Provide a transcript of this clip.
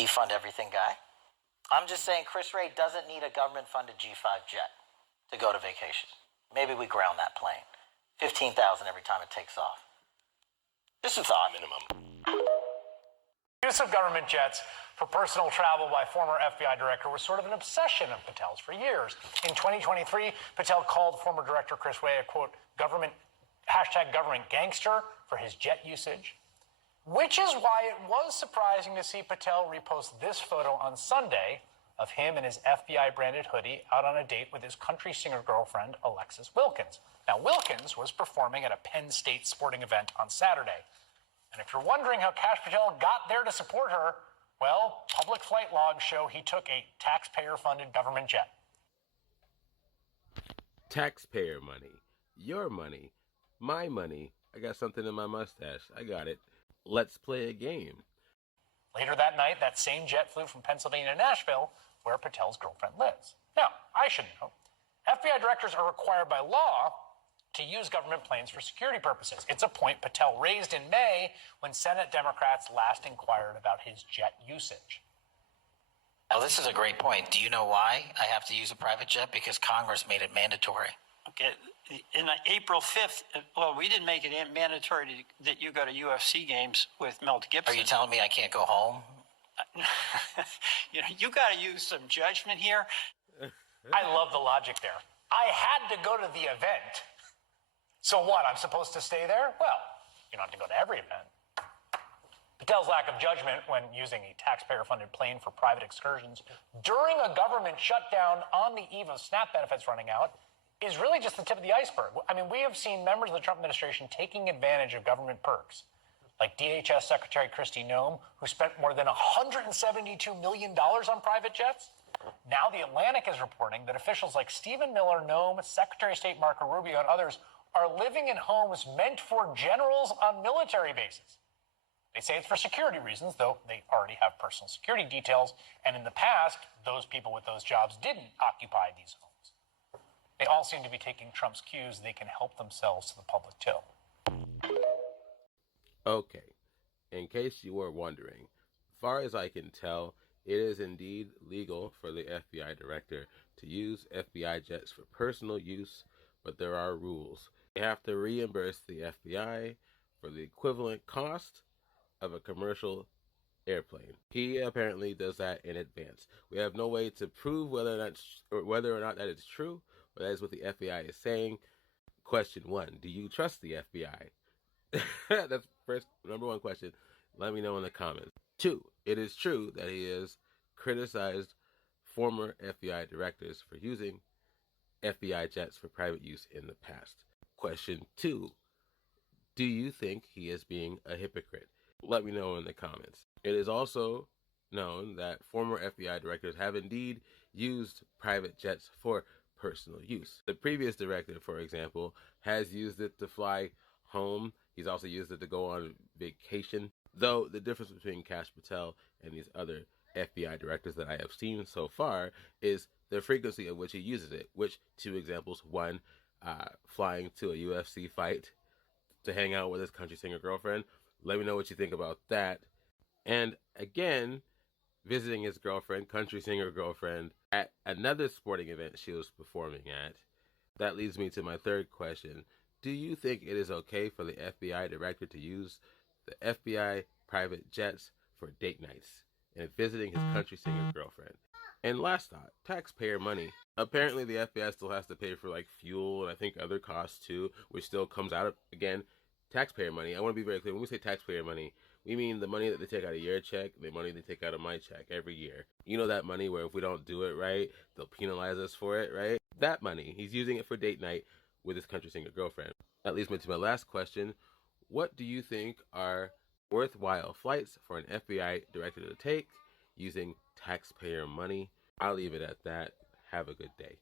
defund everything guy. I'm just saying Chris Wray doesn't need a government-funded G5 jet to go to vacation. Maybe we ground that plane. $15,000 every time it takes off. Just a thought. Minimum. Use of government jets for personal travel by former FBI director was sort of an obsession of Patel's for years. In 2023, Patel called former director Chris Wray a, quote, government gangster for his jet usage, which is why it was surprising to see Patel repost this photo on Sunday of him in his FBI-branded hoodie out on a date with his country singer girlfriend, Alexis Wilkins. Now, Wilkins was performing at a Penn State sporting event on Saturday. And if you're wondering how Kash Patel got there to support her, well, public flight logs show he took a taxpayer-funded government jet. Taxpayer money. Your money. My money. I got something in my mustache. I got it. Let's play a game. Later that night, that same jet flew from Pennsylvania to Nashville, where Patel's girlfriend lives. Now, I should know, FBI directors are required by law to use government planes for security purposes. It's a point Patel raised in May when Senate Democrats last inquired about his jet usage. Now, this is a great point. Do you know why I have to use a private jet? Because Congress made it mandatory. Okay, in April 5th, well, we didn't make it mandatory that you go to UFC games with Mel Gibson. Are you telling me I can't go home? You got to use some judgment here. I love the logic there. I had to go to the event. So what, I'm supposed to stay there? Well, you don't have to go to every event. Patel's lack of judgment when using a taxpayer-funded plane for private excursions during a government shutdown on the eve of SNAP benefits running out is really just the tip of the iceberg. I mean, we have seen members of the Trump administration taking advantage of government perks, like DHS Secretary Kristi Noem, who spent more than $172 million on private jets. Now the Atlantic is reporting that officials like Stephen Miller, Noem, Secretary of State Marco Rubio, and others are living in homes meant for generals on military bases. They say it's for security reasons, though they already have personal security details, and in the past, those people with those jobs didn't occupy these homes. They all seem to be taking Trump's cues. They can help themselves to the public, too. Okay, in case you were wondering, as far as I can tell, it is indeed legal for the FBI director to use FBI jets for personal use, but there are rules. They have to reimburse the FBI for the equivalent cost of a commercial airplane. He apparently does that in advance. We have no way to prove whether or not that is true, but that is what the FBI is saying. Question 1, do you trust the FBI? That's first, number one question. Let me know in the comments. 2, it is true that he has criticized former FBI directors for using FBI jets for private use in the past. Question 2, do you think he is being a hypocrite? Let me know in the comments. It is also known that former FBI directors have indeed used private jets for personal use. The previous director, for example, has used it to fly home. He's also used it to go on vacation. Though the difference between Kash Patel and these other FBI directors that I have seen so far is the frequency at which he uses it. Which, 2 examples. 1, flying to a UFC fight to hang out with his country singer girlfriend. Let me know what you think about that. And again, visiting his girlfriend, country singer girlfriend, at another sporting event she was performing at. That leads me to my third question. Do you think it is okay for the FBI director to use the FBI private jets for date nights and visiting his country singer girlfriend? And last thought, taxpayer money. Apparently the FBI still has to pay for like fuel and I think other costs too, which still comes out of, again, taxpayer money. I want to be very clear. When we say taxpayer money, we mean the money that they take out of your check, the money they take out of my check every year. You know that money where if we don't do it right, they'll penalize us for it, right? That money, he's using it for date night with his country singer girlfriend. That leads me to my last question. What do you think are worthwhile flights for an FBI director to take using taxpayer money? I'll leave it at that. Have a good day.